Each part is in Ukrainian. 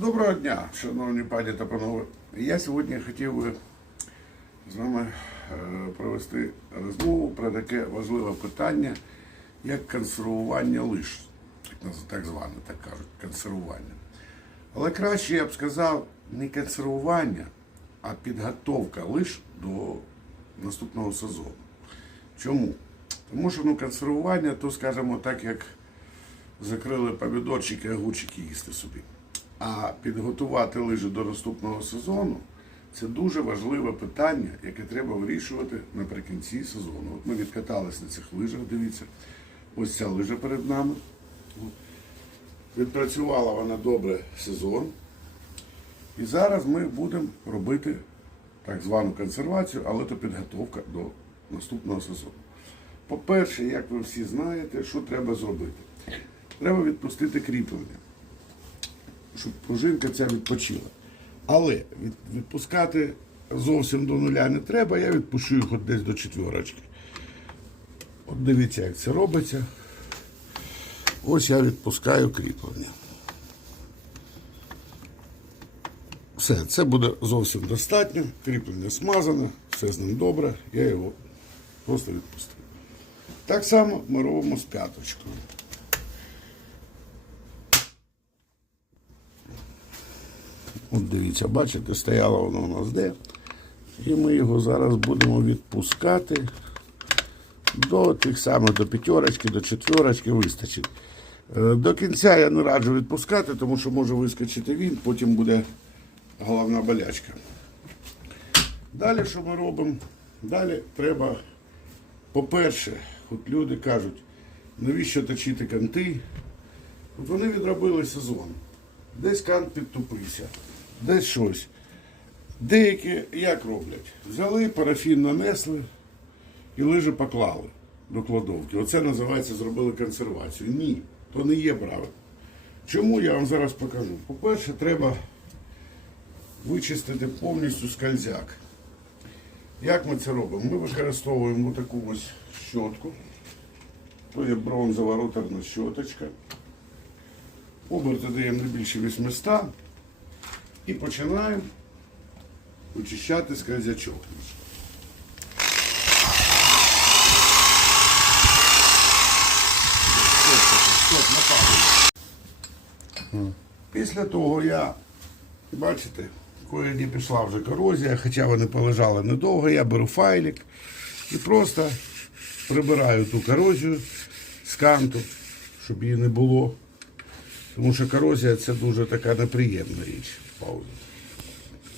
Доброго дня, шановні пані та панове. Я сьогодні хотів би з вами е, провести розмову про таке важливе питання, як консервування лиш. Так, зване, так кажуть, консервування. Але краще я б сказав не консервування, а підготовка лиш до наступного сезону. Чому? Тому що ну, консервування, то, скажімо так, як закрили помідорчики, огурчики їсти собі. А підготувати лижі до наступного сезону це дуже важливе питання, яке треба вирішувати наприкінці сезону. От ми відкатались на цих лижах, дивіться. Ось ця лижа перед нами. Відпрацювала вона добре сезон. І зараз ми будемо робити так звану консервацію, але то підготовка до наступного сезону. По-перше, як ви всі знаєте, що треба зробити? Треба відпустити кріплення, щоб пружинка ця відпочила. Але відпускати зовсім до нуля не треба, я відпущу от десь до четверочки. От дивіться, як це робиться. Ось я відпускаю кріплення. Все, це буде зовсім достатньо. Кріплення смазане, все з ним добре, я його просто відпустив. Так само ми робимо з п'яточкою. От дивіться, бачите, стояло воно у нас де. І ми його зараз будемо відпускати до тих самих, до п'ятерочки, до четверочки вистачить. Е, До кінця я не раджу відпускати, тому що може вискочити він, потім буде головна болячка. Далі що ми робимо? Далі треба, по-перше, от люди кажуть, навіщо точити канти? От вони відробили сезон. Десь кант підтупився, десь щось. Деякі як роблять? Взяли, парафін нанесли і лижі поклали до кладовки. Оце називається зробили консервацію. Ні, то не є правильно. Чому я вам зараз покажу? По-перше, треба вичистити повністю скальзяк. Як ми це робимо? Ми використовуємо таку ось щотку. То є бронзова роторна щоточка. Оберти даємо не більше 800 і починаємо очищати. Стоп. Після того я, бачите, коли не пішла вже корозія, хоча вони полежали недовго, я беру файлик і просто прибираю ту корозію з канту, щоб її не було. Тому що корозія це дуже така неприємна річ. Пауза.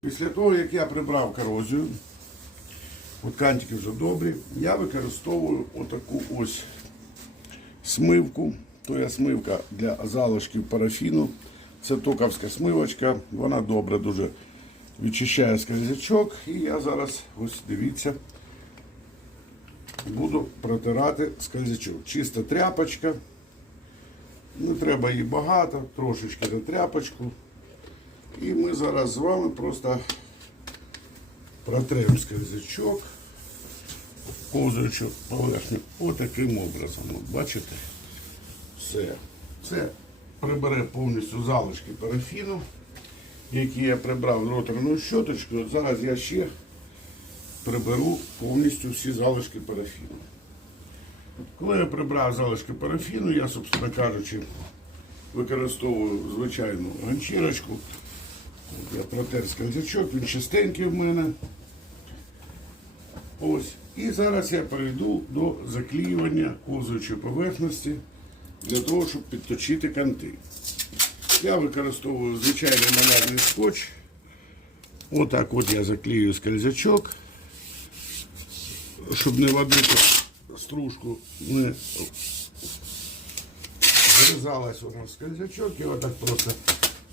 Після того, як я прибрав корозію, от кантики вже добрі, я використовую отаку ось смивку. То є смивка для залишків парафіну. Це токовська смивочка, вона добре дуже відчищає скользячок. І я зараз, ось дивіться, буду протирати скользячок. Чиста тряпочка. Не треба її багато, трошечки на тряпочку. І ми зараз з вами просто протремо скользячок, ковзуючи поверхню отаким образом. От бачите? Все. Це прибере повністю залишки парафіну, які я прибрав роторною щоточкою. Зараз я ще приберу повністю всі залишки парафіну. Коли я прибрав залишки парафіну, я, собственно кажучи, використовую звичайну ганчірочку. Я протер скользячок, він чистенький в мене. Ось. І зараз я перейду до заклеювання ковзуючої поверхності для того, щоб підточити канти. Я використовую звичайний малярний скотч. Отак от я заклею скользячок, щоб не водити стружку, не зрізалась у нас скользячок, я отак просто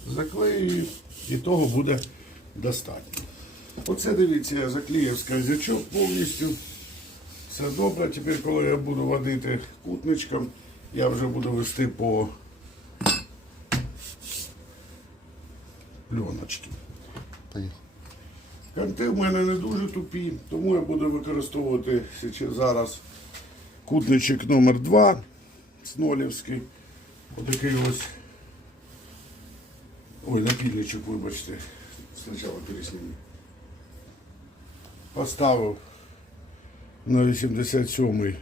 заклею і того буде достатньо. Оце дивіться, я заклеїв скользячок повністю. Все добре. Тепер, коли я буду водити кутничком, я вже буду вести по пленочці. Канти в мене не дуже тупі, тому я буду використовувати зараз кутничок номер 2 Снолівський. Отакий ось Ой, напільничок, вибачте. Спочатку пересніму. Поставив на 87-й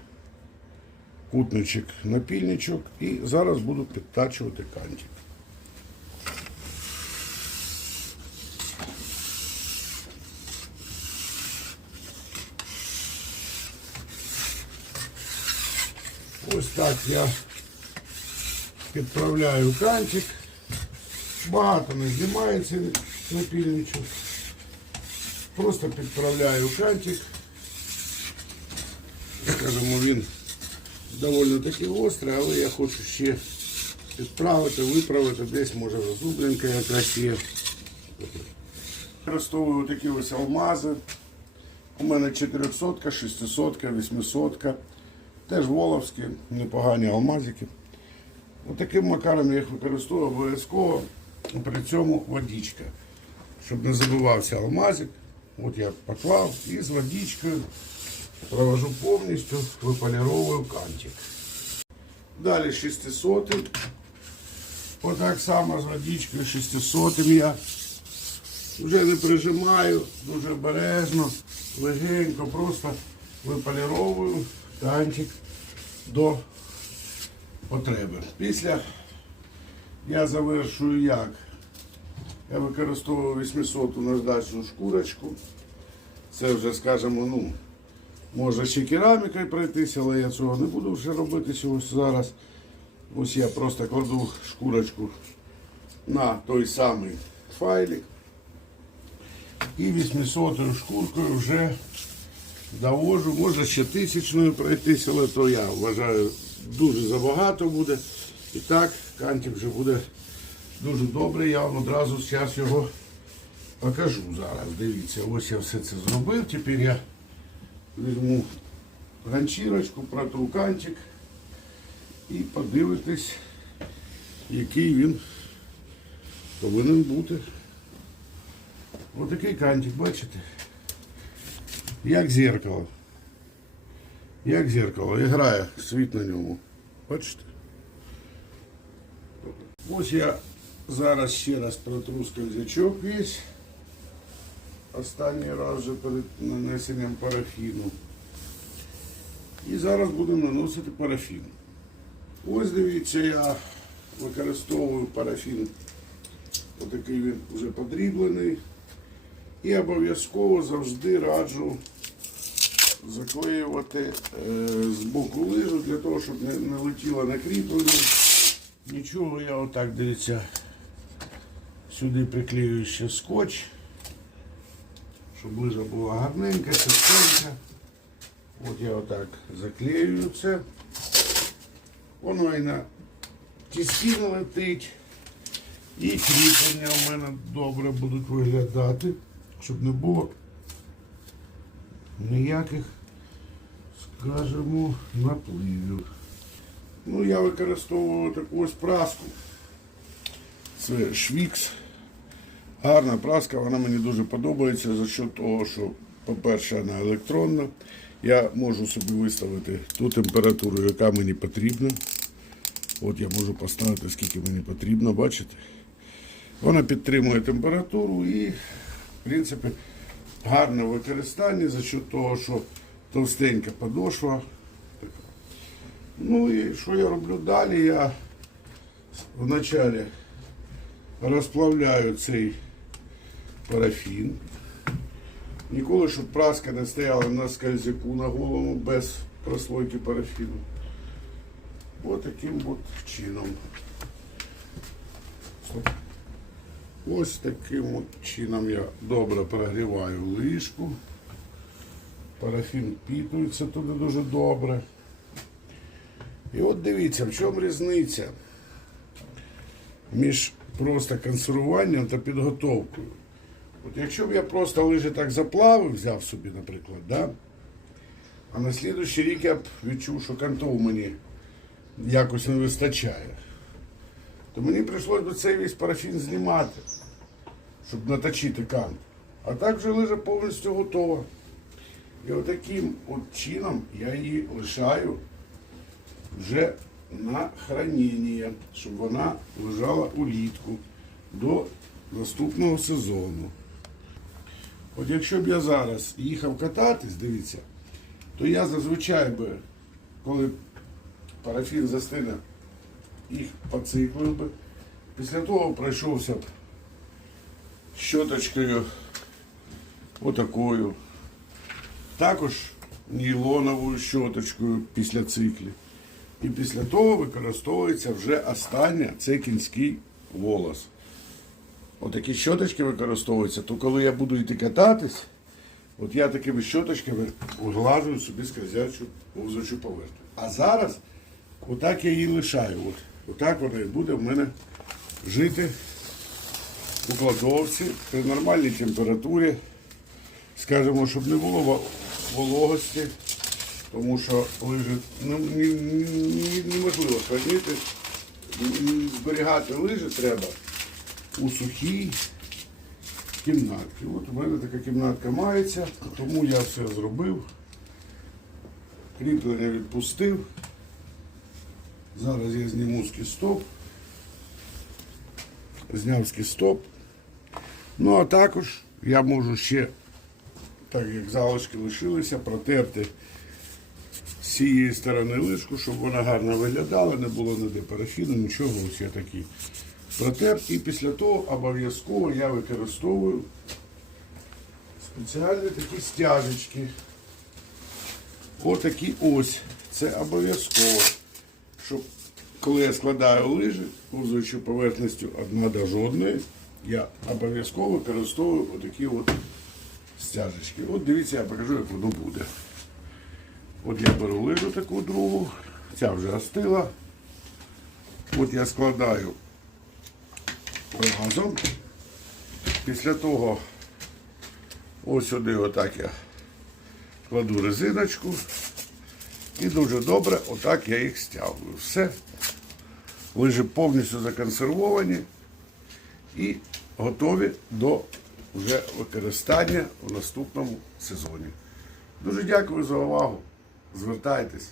кутничок напільничок і зараз буду підтачувати кантик. Ось так я підправляю кантик. Багато не знімається напільничок. Просто підправляю кантик. Скажімо, він доволі таки гострий, але я хочу ще підправити, виправити, десь може зубринка якась є. Використовую такі ось алмази. У мене 400, 600, 800. Теж воловські, непогані алмазики. Отаким макаром я їх використовую обов'язково. При цьому водичка. Щоб не забивався алмазик. От я поклав і з водичкою провожу повністю, виполіровую кантик. Далі 600. Отак само з водичкою 600 я вже не прижимаю, дуже обережно, легенько, просто виполіровую кантик до потреби. Після я завершую як? Я використовую 800 наждачну шкурочку. Це вже, скажімо, ну, може ще керамікою пройтися, але я цього не буду вже робити сьогодні зараз. Ось я просто кладу шкурочку на той самий файлик. І 800 шкуркою вже довожу, може ще тисячною пройтися, але то я вважаю дуже забагато буде. І так, кантик вже буде дуже добрий. Я вам одразу зараз його покажу зараз. Дивіться, ось я все це зробив. Тепер я візьму ганчірочку, протру кантик і подивитись, який він повинен бути. Отакий кантик, бачите? Як зеркало. Як зеркало. І грає світ на ньому. Бачите? Ось я зараз ще раз протру скользячок весь. Останній раз вже перед нанесенням парафіну. І зараз будемо наносити парафін. Ось дивіться, я використовую парафін. Отакий він вже подріблений. І обов'язково завжди раджу заклеювати е, з боку лижу для того, щоб не, летіло на кріплення. Нічого, я отак дивіться. Сюди приклею ще скотч, щоб лижа була гарненька, чистенька. От я отак заклею це. Воно і на тістіно летить. І кріплення у мене добре будуть виглядати, щоб не було ніяких, скажімо, напливів. Ну, я використовую таку ось праску. Це Швікс. Гарна праска, вона мені дуже подобається за що того, що, по-перше, вона електронна. Я можу собі виставити ту температуру, яка мені потрібна. От я можу поставити, скільки мені потрібно, бачите? Вона підтримує температуру і, в принципі, гарне використання за що того, що товстенька подошва. Ну і що я роблю далі? Я вначале розплавляю цей парафін. Ніколи, щоб праска не стояла на скальзяку на голову без прослойки парафіну. Ось таким от чином. Ось таким от чином я добре прогріваю лишку. Парафін впітується туди дуже добре. І от дивіться, в чому різниця між просто консервуванням та підготовкою. От якщо б я просто лижі так заплавив, взяв собі, наприклад, да? а на слідуючий рік я б відчув, що кантов мені якось не вистачає, то мені прийшлося б цей весь парафін знімати, щоб наточити кант. А так вже лижа повністю готова. І отаким от чином я її лишаю вже на хранення, щоб вона лежала улітку. до наступного сезону. От якщо б я зараз їхав кататись, дивіться, то я зазвичай би, коли парафін застине, їх поциклив би. Після того пройшовся б щоточкою отакою. Також нейлоновою щоточкою після циклів. І після того використовується вже остання, це кінський волос. Отакі щоточки використовуються, то коли я буду йти кататись, от я такими щоточками углажую собі скользячу повзучу поверхню. А зараз отак я її лишаю. От, отак вона і буде в мене жити у кладовці при нормальній температурі. Скажемо, щоб не було во- вологості, тому що лижі ну, неможливо хранити. Зберігати лижі треба у сухій кімнатці. От у мене така кімнатка мається, тому я все зробив. Кріплення відпустив. Зараз я зніму скістоп. Зняв скістоп. Ну а також я можу ще, так як залишки лишилися, протерти цієї сторони лишку, щоб вона гарно виглядала, не було ніде парафіну, нічого, ось я такий протер. І після того обов'язково я використовую спеціальні такі стяжечки. Отакі ось. Це обов'язково. Щоб коли я складаю лижі, повзуючи поверхністю одна до жодної, я обов'язково використовую отакі от стяжечки. От дивіться, я покажу, як воно буде. От я беру лижу таку другу, ця вже остила. От я складаю разом. Після того ось сюди отак я кладу резиночку. І дуже добре, отак я їх стягую. Все. Лижі повністю законсервовані і готові до вже використання в наступному сезоні. Дуже дякую за увагу. Звертайтесь.